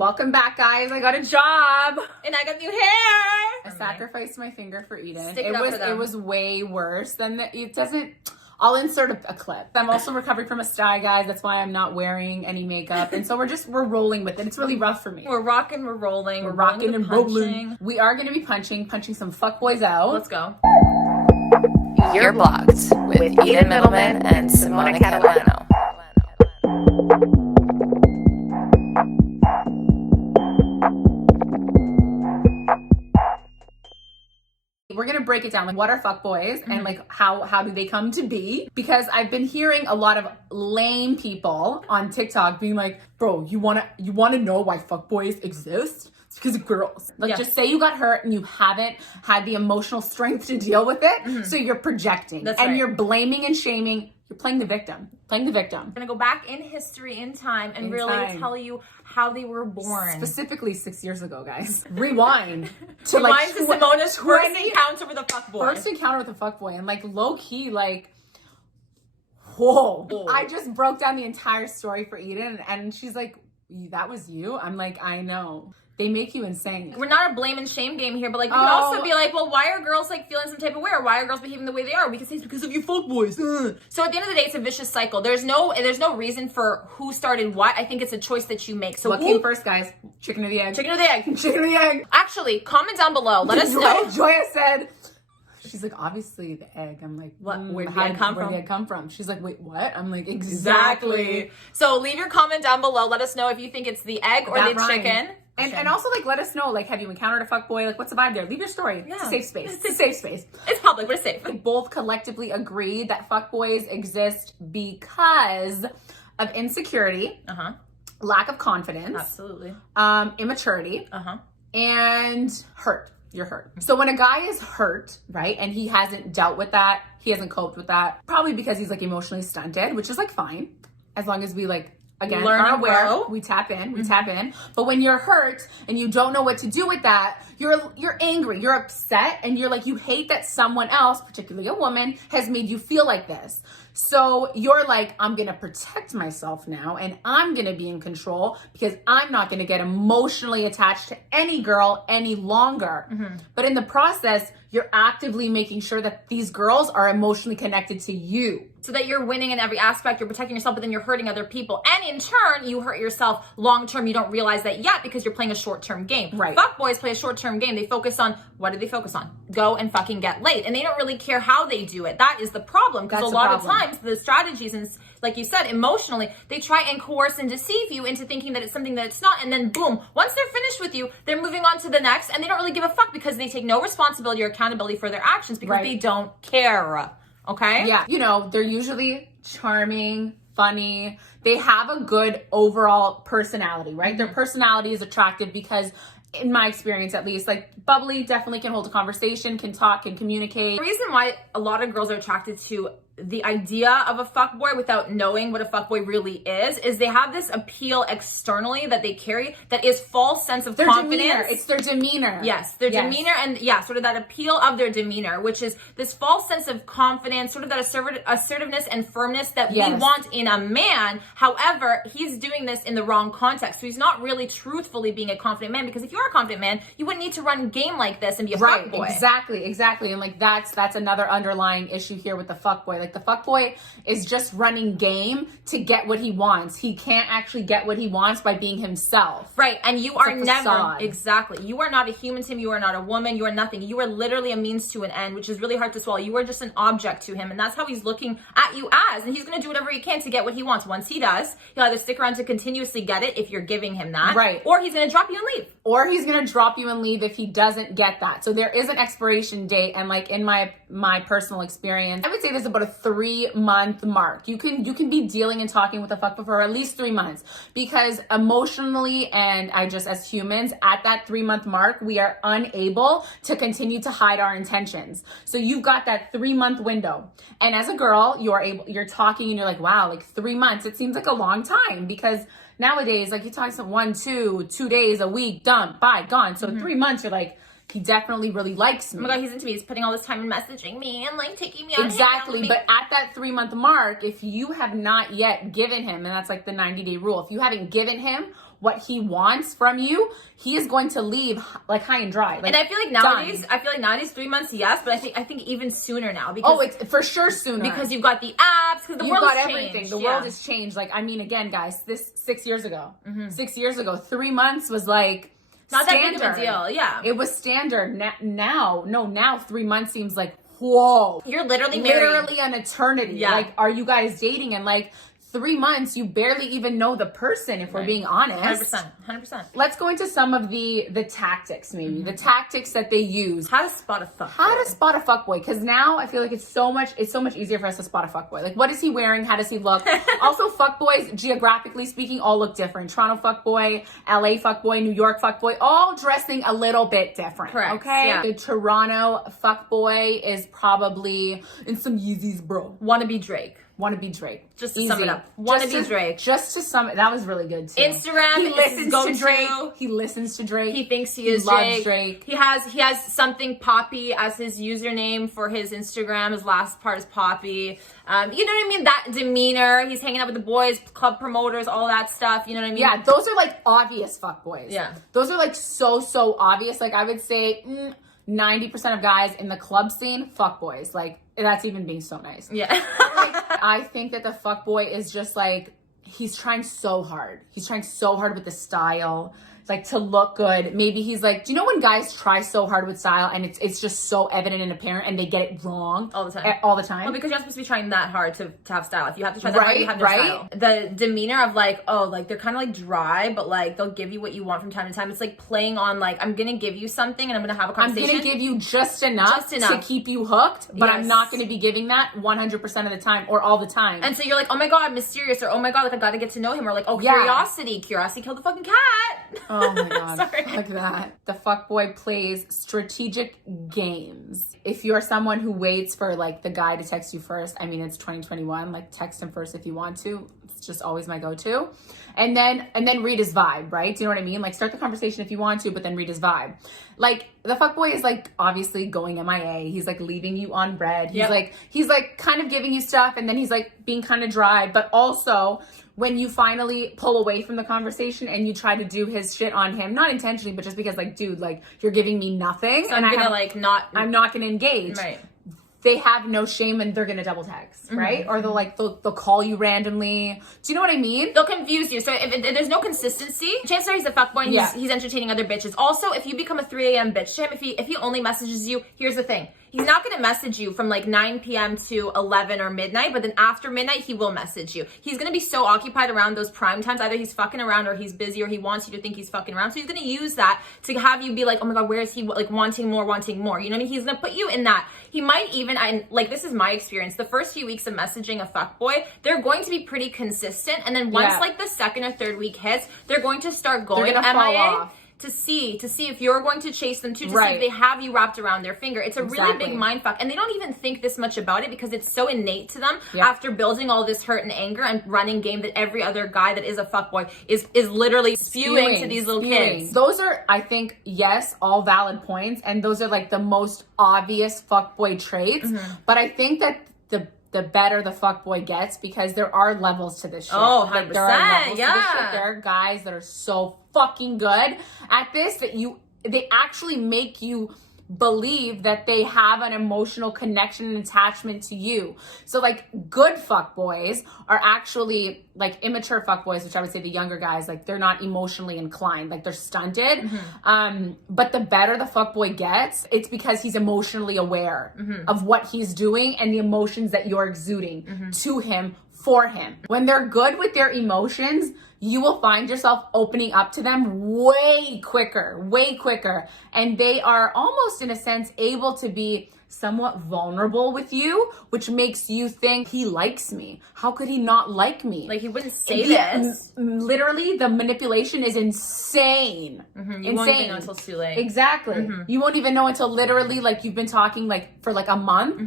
Welcome back, guys. I got a job. And I got new hair. I sacrificed my finger for Eden. Stick it up for them. It was way worse than it doesn't. I'll insert a clip. I'm also recovering from a sty, guys. That's why I'm not wearing any makeup. And so we're rolling with it. It's really rough for me. We're rocking, we're rolling. We're rocking and rolling. We are going to be punching some fuckboys out. Let's go. You're Blocked with Eden Middleman and Simona Catalano. We're going to break it down. Like, what are fuckboys and like how do they come to be? Because I've been hearing a lot of lame people on TikTok being like, bro, you want to know why fuckboys exist? It's because of girls. Like, just say you got hurt and you haven't had the emotional strength to deal with it. So you're projecting. That's and right. You're blaming and shaming. You're playing the victim. I'm gonna go back in history, in time, and tell you how they were born. Specifically 6 years ago, guys. Rewind to Simona's first encounter with a fuckboy. First encounter with a fuckboy, and like low key, like, whoa. I just broke down the entire story for Eden, and she's like, "That was you?" I'm like, "I know." They make you insane. We're not a blame and shame game here, but like we could also be like, well, why are girls like feeling some type of way, or why are girls behaving the way they are? We can say it's because of you fuckboys. So at the end of the day, it's a vicious cycle. There's no reason for who started what. I think it's a choice that you make. So what came first, guys? Chicken or the egg? Chicken or the egg? Chicken or the egg? Actually, comment down below. Let us know. Joya said, she's like, obviously the egg. I'm like, what? Where did the egg come from? She's like, wait, what? I'm like, exactly. So leave your comment down below. Let us know if you think it's the egg or the chicken. And also, like, let us know, like, have you encountered a fuckboy? Like, what's the vibe there? Leave your story. Yeah. It's a safe space. It's a safe space. It's public, but it's safe. We both collectively agree that fuckboys exist because of insecurity, lack of confidence, absolutely, immaturity, and hurt. You're hurt. So when a guy is hurt, right, and he hasn't dealt with that, he hasn't coped with that, probably because he's like emotionally stunted, which is like fine, as long as we like, again, learn are and aware, grow. we tap in. But when you're hurt and you don't know what to do with that, you're angry, you're upset, and you're like, you hate that someone else, particularly a woman, has made you feel like this. So you're like, I'm gonna protect myself now, and I'm gonna be in control because I'm not gonna get emotionally attached to any girl any longer. But in the process, you're actively making sure that these girls are emotionally connected to you. So that you're winning in every aspect, you're protecting yourself, but then you're hurting other people. And in turn, you hurt yourself long term. You don't realize that yet because you're playing a short-term game. Right. Fuckboys play a short-term game. They focus on, what do they focus on? Go and fucking get laid. And they don't really care how they do it. That is the problem. Because a lot of times, the strategies, and like you said, emotionally, they try and coerce and deceive you into thinking that it's something that it's not. And then boom, once they're finished with you, they're moving on to the next. And they don't really give a fuck because they take no responsibility or accountability for their actions because they don't care. Okay? Yeah. You know, they're usually charming, funny. They have a good overall personality, right? Their personality is attractive because, in my experience at least, like, bubbly, definitely can hold a conversation, can talk, can communicate. The reason why a lot of girls are attracted to the idea of a fuckboy without knowing what a fuckboy really is they have this appeal externally that they carry that is false sense of confidence. Demeanor. It's their demeanor. Yes, their demeanor, and sort of that appeal of their demeanor, which is this false sense of confidence, sort of that assertiveness and firmness that we want in a man. However, he's doing this in the wrong context. So he's not really truthfully being a confident man, because if you're a confident man, you wouldn't need to run game like this and be a fuckboy. Exactly. And like that's another underlying issue here with the fuckboy. Like, the fuckboy is just running game to get what he wants. He can't actually get what he wants by being himself. Right. And you are never, you are not a human to him. You are not a woman. You are nothing. You are literally a means to an end, which is really hard to swallow. You are just an object to him. And that's how he's looking at you as. And he's going to do whatever he can to get what he wants. Once he does, he'll either stick around to continuously get it if you're giving him that. Right. Or he's going to drop you and leave. Or he's going to drop you and leave if he doesn't get that. So there is an expiration date. And like, in my personal experience, I would say there's about a 3-month mark. You can be dealing and talking with a fuckboy for at least 3 months, because emotionally, and as humans, at that 3-month mark, we are unable to continue to hide our intentions. So you've got that 3-month window. And as a girl, you're talking and you're like, wow, like 3 months, it seems like a long time, because nowadays, like, you talk to 1, 2 days, a week, done, bye, gone. So 3 months, you're like, he definitely really likes me. Oh my God, he's into me. He's putting all this time in messaging me and like taking me on. Exactly. But at that 3-month mark, if you have not yet given him, and that's like the 90-day rule, if you haven't given him what he wants from you, he is going to leave like high and dry. Like, and I feel like nowadays, 3 months, yes, but I think even sooner now because it's for sure sooner because you've got the apps, because the world has everything. Changed. The world has changed. Like, I mean, again, guys, this 6 years ago, 6 years ago, 3 months was like not standard. that big of a deal. Yeah, it was standard. Now 3 months seems like, whoa, you're literally married. an eternity. Yeah. Like, are you guys dating? And like 3 months, you barely even know the person, if we're being honest. 100%. Let's go into some of the tactics, maybe. The tactics that they use. How to spot a fuckboy. How to spot a fuckboy. Because now I feel like it's so much easier for us to spot a fuckboy. Like, what is he wearing? How does he look? Also, fuckboys, geographically speaking, all look different. Toronto fuckboy, LA fuckboy, New York fuckboy, all dressing a little bit different. Correct. Okay? Yeah. The Toronto fuckboy is probably in some Yeezys, bro. Wanna be Drake. Just to sum it up. Wanna be Drake. Just to sum it. That was really good too. Instagram. He listens to Drake. He listens to Drake. He thinks he is loves Drake. He has something Poppy as his username for his Instagram. His last part is Poppy. You know what I mean? That demeanor. He's hanging out with the boys, club promoters, all that stuff. You know what I mean? Yeah, those are like obvious fuckboys. Yeah. Those are like so obvious. Like, I would say 90% of guys in the club scene, fuckboys. Like, that's even being so nice. Yeah. I think that the fuckboy is just like, he's trying so hard. He's trying so hard with the style, like, to look good. Maybe he's like, do you know when guys try so hard with style and it's just so evident and apparent and they get it wrong all the time? All the time. Well, because you're not supposed to be trying that hard to have style. If you have to try that hard, you have no style. The demeanor of like, oh, like they're kind of like dry, but like they'll give you what you want from time to time. It's like playing on like, I'm gonna give you something and I'm gonna have a conversation. I'm gonna give you just enough to keep you hooked, but yes. I'm not gonna be giving that 100% of the time or all the time. And so you're like, oh my god, mysterious, or oh my god, like I gotta get to know him, or like, oh, curiosity killed the fucking cat. Oh my god. Sorry. Fuck that. The fuckboy plays strategic games. If you're someone who waits for like the guy to text you first, I mean, it's 2021, like text him first if you want to. It's just always my go-to. And then read his vibe, right? Do you know what I mean? Like, start the conversation if you want to, but then read his vibe. Like, the fuckboy is like obviously going MIA. He's like leaving you on red. He's like kind of giving you stuff, and then he's like being kind of dry, but also when you finally pull away from the conversation and you try to do his shit on him, not intentionally, but just because like, dude, like, you're giving me nothing, so and I'm not gonna engage. Right. They have no shame and they're gonna double text, right? Or they'll call you randomly. Do you know what I mean? They'll confuse you. So if there's no consistency, chances are he's a fuckboy and he's entertaining other bitches. Also, if you become a 3 a.m. bitch to him, if he only messages you, here's the thing. He's not going to message you from like 9 p.m. to 11 or midnight, but then after midnight, he will message you. He's going to be so occupied around those prime times. Either he's fucking around or he's busy or he wants you to think he's fucking around. So he's going to use that to have you be like, oh my God, where is he? Like wanting more. You know what I mean? He's going to put you in that. He might even, like, this is my experience. The first few weeks of messaging a fuckboy, they're going to be pretty consistent. And then once like the second or third week hits, they're going to start going MIA. Fall off. To see if you're going to chase them too, to see if they have you wrapped around their finger. It's a really big mind fuck. And they don't even think this much about it because it's so innate to them after building all this hurt and anger and running game that every other guy that is a fuckboy is literally spewing to these little kids. Those are, I think, yes, all valid points. And those are like the most obvious fuckboy traits. But I think that the better the fuckboy gets, because there are levels to this shit. Oh, 100%. There are levels to this shit. There are guys that are so fucking good at this that they actually make you believe that they have an emotional connection and attachment to you. So like good fuckboys are actually like immature fuckboys, which I would say the younger guys, like they're not emotionally inclined, like they're stunted. But the better the fuckboy gets, it's because he's emotionally aware of what he's doing and the emotions that you're exuding to him, for him. When they're good with their emotions, you will find yourself opening up to them way quicker. And they are almost, in a sense, able to be somewhat vulnerable with you, which makes you think, he likes me. How could he not like me? Like, he wouldn't say this. Literally, the manipulation is insane. You won't even know until it's too late. Exactly. You won't even know until literally, like, you've been talking, like, for, like, a month.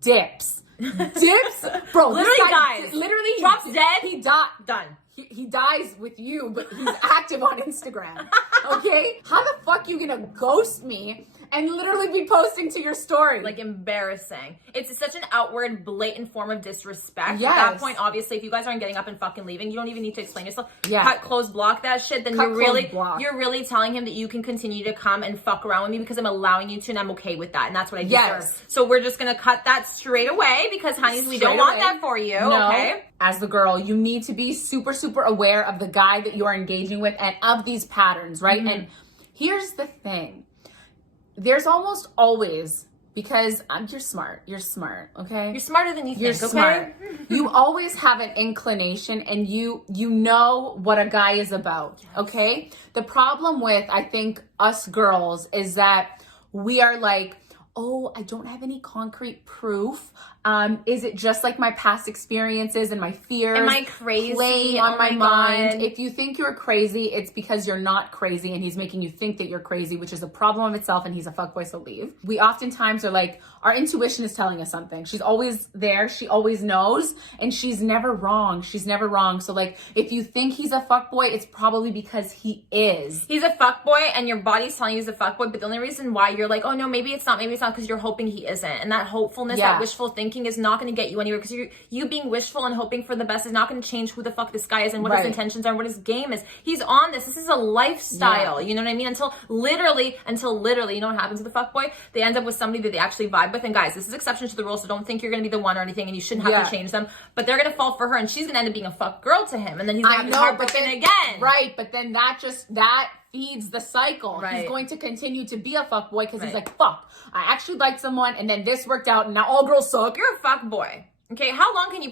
Dips, bro. Literally dies. Literally drops dead. He died. Done. He dies with you, but he's active on Instagram. Okay? How the fuck you gonna ghost me and literally be posting to your story. Like, embarrassing. It's such an outward, blatant form of disrespect. Yes. At that point, obviously, if you guys aren't getting up and fucking leaving, you don't even need to explain yourself. Yeah. Cut, close, block that shit. Then Cut, you're really telling him that you can continue to come and fuck around with me because I'm allowing you to, and I'm okay with that, and that's what I deserve. Yes. So we're just gonna cut that straight away because, honeys, we don't want that for you. No. Okay. As the girl, you need to be super, super aware of the guy that you're engaging with and of these patterns, right? And here's the thing. There's almost always, because you're smart, okay? You're smarter than you think, You're okay? smart. You always have an inclination and you know what a guy is about, okay? The problem with, I think, us girls is that we are like, oh, I don't have any concrete proof. Is it just like my past experiences and my fears? Am I crazy? Playing on my mind. God. If you think you're crazy, it's because you're not crazy and he's making you think that you're crazy, which is a problem of itself, and he's a fuckboy, so leave. We oftentimes are like, our intuition is telling us something. She's always there. She always knows, and she's never wrong. She's never wrong. So like, if you think he's a fuckboy, it's probably because he is. He's a fuckboy, and your body's telling you he's a fuckboy, but the only reason why you're like, oh no, maybe it's not, because you're hoping he isn't. And that hopefulness, that wishful thinking is not going to get you anywhere, because you being wishful and hoping for the best is not going to change who the fuck this guy is and what his intentions are and what his game is. He's on this. This is a lifestyle. You know what I mean? Until literally, you know what happens with the fuckboy? They end up with somebody that they actually vibe with. And guys, this is exception to the rule, so don't think you're going to be the one or anything, and you shouldn't have to change them. But they're going to fall for her, and she's going to end up being a fuck girl to him, and then he's going to have his heart broken again. Right, but then that feeds the cycle. Right. He's going to continue to be a fuckboy because he's like, fuck, I actually liked someone, and then this worked out, and now all girls suck. You're a fuckboy. Okay, how long can you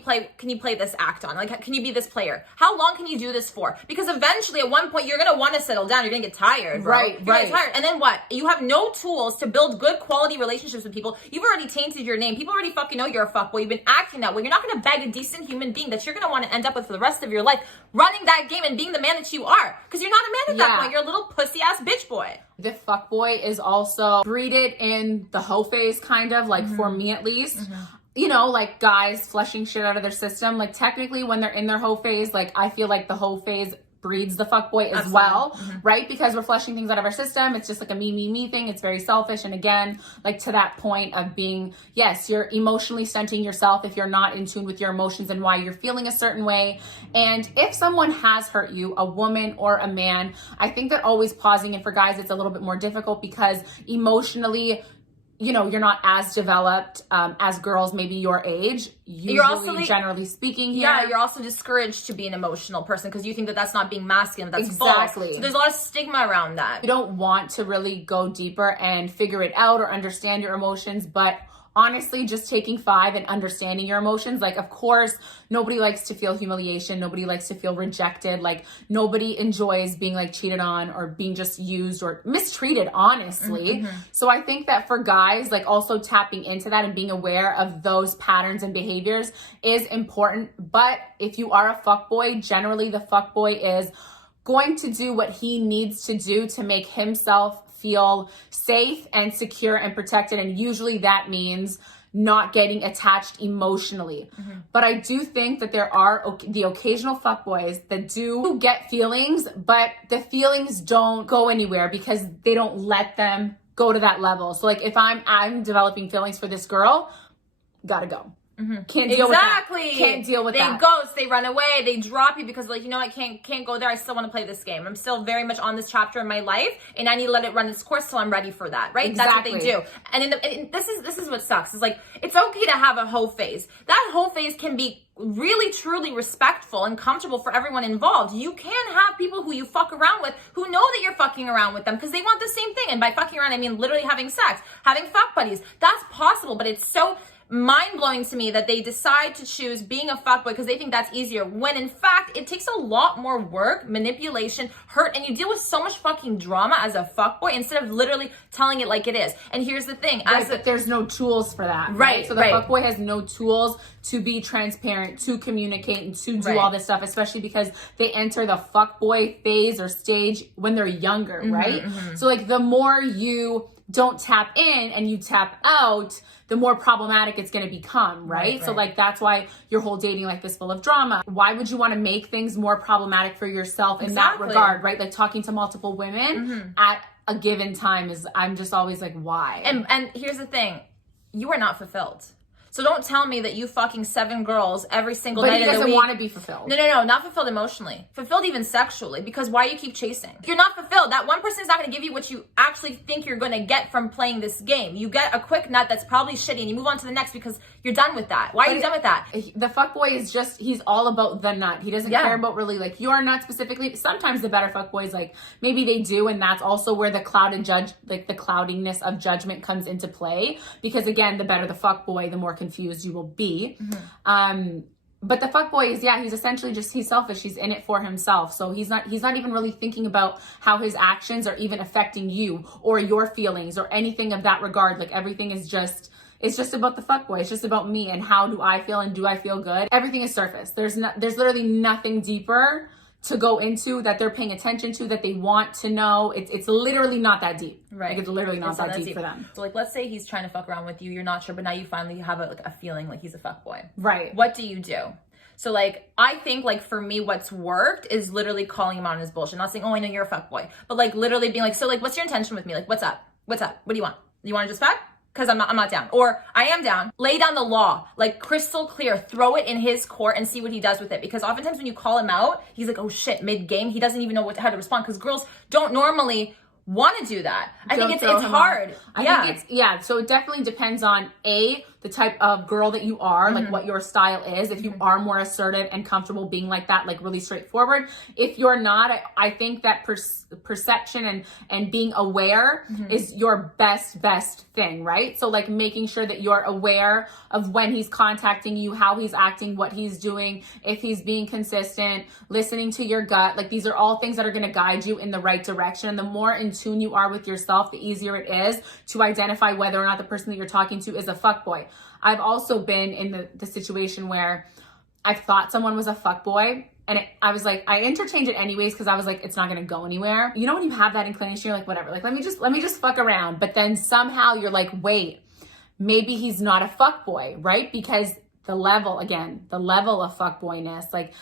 play this act on? Like, can you be this player? How long can you do this for? Because eventually, at one point, you're gonna want to settle down. You're gonna get tired, bro. You're gonna get tired. And then what? You have no tools to build good quality relationships with people. You've already tainted your name. People already fucking know you're a fuckboy. You've been acting that way. You're not gonna beg a decent human being that you're gonna want to end up with for the rest of your life running that game and being the man that you are. Because you're not a man at that point. You're a little pussy-ass bitch boy. The fuckboy is also breeded in the hoe phase, kind of, like for me at least. You know, like guys flushing shit out of their system. Like technically when they're in their hoe phase, like I feel like the hoe phase breeds the fuckboy as well, right? Because we're flushing things out of our system. It's just like a me thing. It's very selfish. And again, like to that point of being, yes, you're emotionally stunting yourself if you're not in tune with your emotions and why you're feeling a certain way. And if someone has hurt you, a woman or a man, I think that always pausing, and for guys, it's a little bit more difficult because emotionally, you know, you're not as developed as girls maybe your age, usually, you're also generally speaking here. Yeah, you're also discouraged to be an emotional person because you think that that's not being masculine, that's exactly. false. So there's a lot of stigma around that. You don't want to really go deeper and figure it out or understand your emotions, but honestly, just taking 5 and understanding your emotions. Like, of course, nobody likes to feel humiliation. Nobody likes to feel rejected. Like, nobody enjoys being like cheated on or being just used or mistreated, honestly. So I think that for guys, like also tapping into that and being aware of those patterns and behaviors is important. But if you are a fuckboy, generally the fuckboy is going to do what he needs to do to make himself feel safe and secure and protected. And usually that means not getting attached emotionally. But I do think that there are the occasional fuckboys that do get feelings, but the feelings don't go anywhere because they don't let them go to that level. So like if I'm developing feelings for this girl, gotta go. Can't deal with that. Can't deal with that. They ghost, they run away, they drop you because like, you know, I can't go there. I still want to play this game. I'm still very much on this chapter in my life and I need to let it run its course till I'm ready for that, right? Exactly. That's what they do. And this is what sucks. It's like, it's okay to have a hoe phase. That hoe phase can be really truly respectful and comfortable for everyone involved. You can have people who you fuck around with who know that you're fucking around with them because they want the same thing. And by fucking around, I mean literally having sex, having fuck buddies. That's possible, but it's so mind-blowing to me that they decide to choose being a fuckboy because they think that's easier, when in fact it takes a lot more work, manipulation, hurt, and you deal with so much fucking drama as a fuckboy instead of literally telling it like it is. And here's the thing, but there's no tools for that, right? So the fuckboy has no tools to be transparent, to communicate, and to do all this stuff, especially because they enter the fuckboy phase or stage when they're younger, right? So like the more you don't tap in and you tap out, the more problematic it's going to become, right? So like, that's why your whole dating life is full of drama. Why would you want to make things more problematic for yourself in that regard, right? Like talking to multiple women at a given time I'm just always like, why? And here's the thing, you are not fulfilled. So don't tell me that you fucking 7 girls every single night of the week. But he doesn't want to be fulfilled. No, not fulfilled emotionally. Fulfilled even sexually, because why you keep chasing? You're not fulfilled. That one person is not going to give you what you actually think you're going to get from playing this game. You get a quick nut that's probably shitty and you move on to the next because you're done with that. Why are you done with that? The fuckboy is just, he's all about the nut. He doesn't care about really like your nut specifically. Sometimes the better fuckboys, like maybe they do, and that's also where the the cloudiness of judgment comes into play. Because again, the better the fuckboy, the more confused you will be. But the fuckboy is, he's essentially just, he's selfish. He's in it for himself. So he's not even really thinking about how his actions are even affecting you or your feelings or anything of that regard. Like everything is just, it's just about the fuckboy. It's just about me and how do I feel and do I feel good? Everything is surface. There's literally nothing deeper to go into that they're paying attention to, that they want to know. It's literally not that deep. Right. Like it's literally not that deep for them. So like, let's say he's trying to fuck around with you, you're not sure, but now you finally have a feeling like he's a fuckboy. Right. What do you do? So like, I think like for me, what's worked is literally calling him out on his bullshit. Not saying, oh, I know you're a fuckboy, but like literally being like, so like, what's your intention with me? Like, what's up? What's up? What do you want? You want to just fuck? Because I'm not down. Or I am down. Lay down the law, like crystal clear, throw it in his court and see what he does with it. Because oftentimes when you call him out, he's like, oh shit, mid-game. He doesn't even know how to respond, because girls don't normally want to do that. I think it's hard. I think it's, so it definitely depends on the type of girl that you are, like what your style is. If you are more assertive and comfortable being like that, like really straightforward. If you're not, I think that perception and being aware is your best thing, right? So like making sure that you're aware of when he's contacting you, how he's acting, what he's doing, if he's being consistent, listening to your gut. Like these are all things that are going to guide you in the right direction. And the more in tune you are with yourself, the easier it is to identify whether or not the person that you're talking to is a fuckboy. I've also been in the situation where I thought someone was a fuckboy, and I was like, I entertained it anyways because I was like, it's not going to go anywhere. You know, when you have that inclination, you're like, whatever, like let me just fuck around. But then somehow you're like, wait, maybe he's not a fuckboy, right? Because the level of fuckboyness, like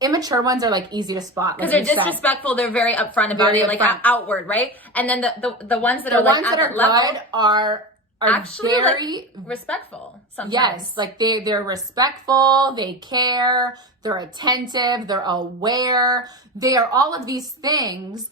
immature ones are like easy to spot because they're disrespectful. They're very upfront about it, like outward, right? And then the ones that are like at the level good are actually very like respectful sometimes. Yes, like they're respectful, they care, they're attentive, they're aware. They are all of these things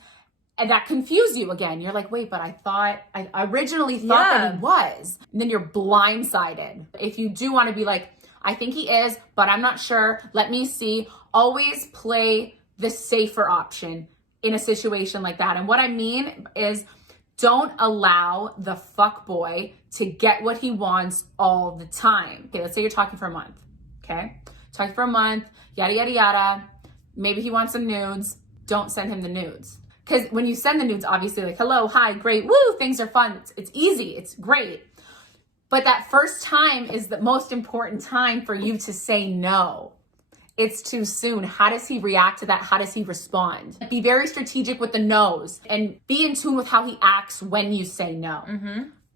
and that confuse you again. You're like, wait, but I originally thought that he was. And then you're blindsided. If you do want to be like, I think he is, but I'm not sure. Let me see. Always play the safer option in a situation like that. And what I mean is, don't allow the fuckboy to get what he wants all the time. Okay, let's say you're talking for a month. Okay, talking for a month, yada, yada, yada. Maybe he wants some nudes. Don't send him the nudes. Because when you send the nudes, obviously like, hello, hi, great, woo, things are fun. It's easy, it's great. But that first time is the most important time for you to say no. It's too soon. How does he react to that? How does he respond? Be very strategic with the no's and be in tune with how he acts when you say no.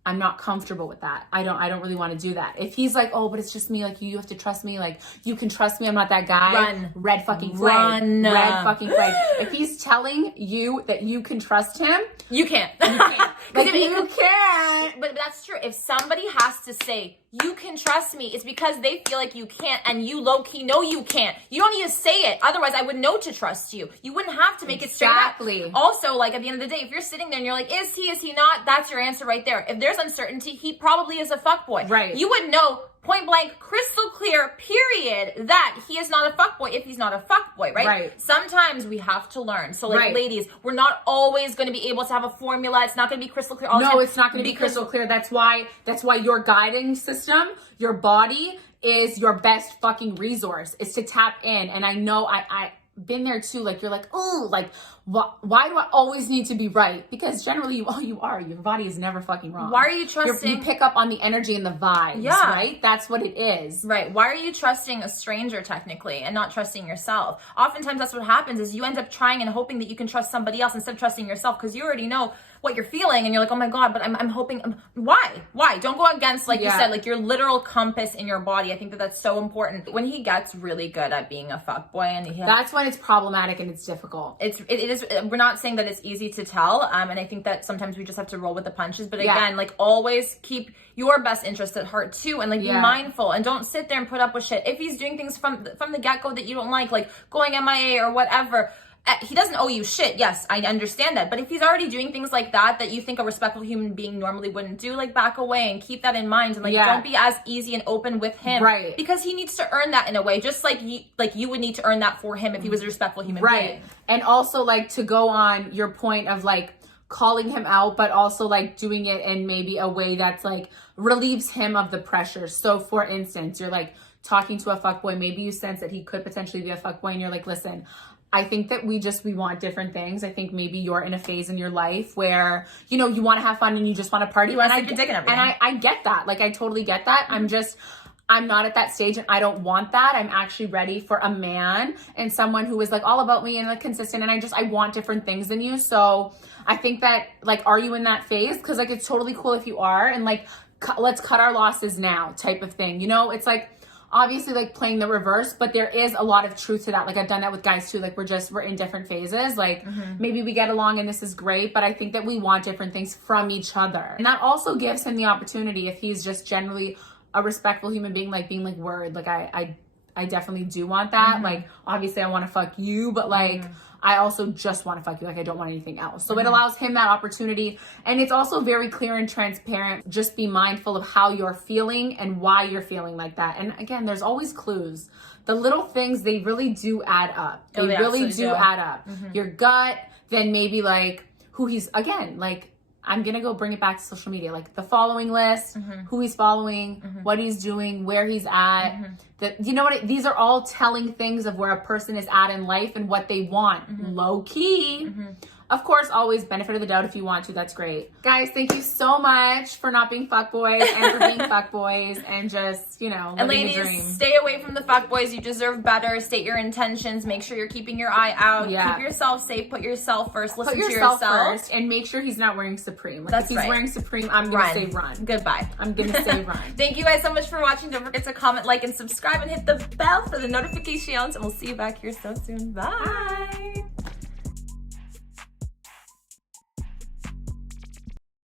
I'm not comfortable with that. I don't really want to do that. If he's like, oh, but it's just me, like you have to trust me, like you can trust me, I'm not that guy. Run. Red fucking flag. Red fucking flag. If he's telling you that you can trust him, you can't. You can't. Like, you can't. But that's true. If somebody has to say, you can trust me, it's because they feel like you can't, and you low-key know you can't. You don't need to say it. Otherwise, I would know to trust you. You wouldn't have to make it straight up. Also, like, at the end of the day, if you're sitting there and you're like, is he not? That's your answer right there. If there's uncertainty, he probably is a fuckboy. Right. You would know point blank, crystal clear, period, that he is not a fuckboy if he's not a fuckboy, right? Right. Sometimes we have to learn. So, like, ladies, we're not always going to be able to have a formula. It's not going to be crystal clear all the time. No, it's not going to be crystal clear. That's why your guiding system, your body, is your best fucking resource, is to tap in. And I know I been there too. Like, you're like, oh, like, why do I always need to be right? Because generally you are. Your body is never fucking wrong. Why are you trusting? You pick up on the energy and the vibes, right? That's what it is. Right. Why are you trusting a stranger technically and not trusting yourself? Oftentimes that's what happens, is you end up trying and hoping that you can trust somebody else instead of trusting yourself, because you already know what you're feeling and you're like, oh my God, but I'm hoping, why? Don't go against, like you said, like your literal compass in your body. I think that that's so important. When he gets really good at being a fuckboy, and that's when it's problematic and it's difficult. It is, we're not saying that it's easy to tell. And I think that sometimes we just have to roll with the punches. But again, like always keep your best interest at heart too. And like be mindful and don't sit there and put up with shit. If he's doing things from the get-go that you don't like going MIA or whatever, he doesn't owe you shit. Yes, I understand that. But if he's already doing things like that you think a respectful human being normally wouldn't do, like back away and keep that in mind. And like don't be as easy and open with him. Right. Because he needs to earn that in a way, just like you would need to earn that for him if he was a respectful human being. And also like to go on your point of like calling him out, but also like doing it in maybe a way that's like relieves him of the pressure. So for instance, you're like talking to a fuckboy, maybe you sense that he could potentially be a fuckboy and you're like, listen, I think that we want different things. I think maybe you're in a phase in your life where, you know, you want to have fun and you just want to party. And I get that. Like, I totally get that. I'm not at that stage and I don't want that. I'm actually ready for a man and someone who is like all about me and like consistent. And I want different things than you. So I think that like, are you in that phase? Cause like, it's totally cool if you are, and like, let's cut our losses now type of thing. You know, it's like, obviously like playing the reverse, but there is a lot of truth to that. Like I've done that with guys too. Like we're in different phases. Like maybe we get along and this is great, but I think that we want different things from each other. And that also gives him the opportunity, if he's just generally a respectful human being, like being like, word, like I definitely do want that. Like obviously I want to fuck you, but like I also just want to fuck you. Like I don't want anything else. So it allows him that opportunity. And it's also very clear and transparent. Just be mindful of how you're feeling and why you're feeling like that. And again, there's always clues. The little things, they really do add up. They really do add up. Your gut, then maybe like who he's, again, like I'm going to go bring it back to social media, like the following list, who he's following, what he's doing, where he's at. You know what? These are all telling things of where a person is at in life and what they want. Low key. Of course, always benefit of the doubt if you want to. That's great. Guys, thank you so much for not being fuckboys and for being fuckboys and just, you know, living the dream. And ladies, stay away from the fuckboys. You deserve better. State your intentions. Make sure you're keeping your eye out. Keep yourself safe. Put yourself first. Listen to yourself first. And make sure he's not wearing Supreme. Like if he's wearing Supreme, I'm going to say run. Goodbye. I'm going to say run. Thank you guys so much for watching. Don't forget to comment, like, and subscribe and hit the bell for the notifications. And we'll see you back here so soon. Bye.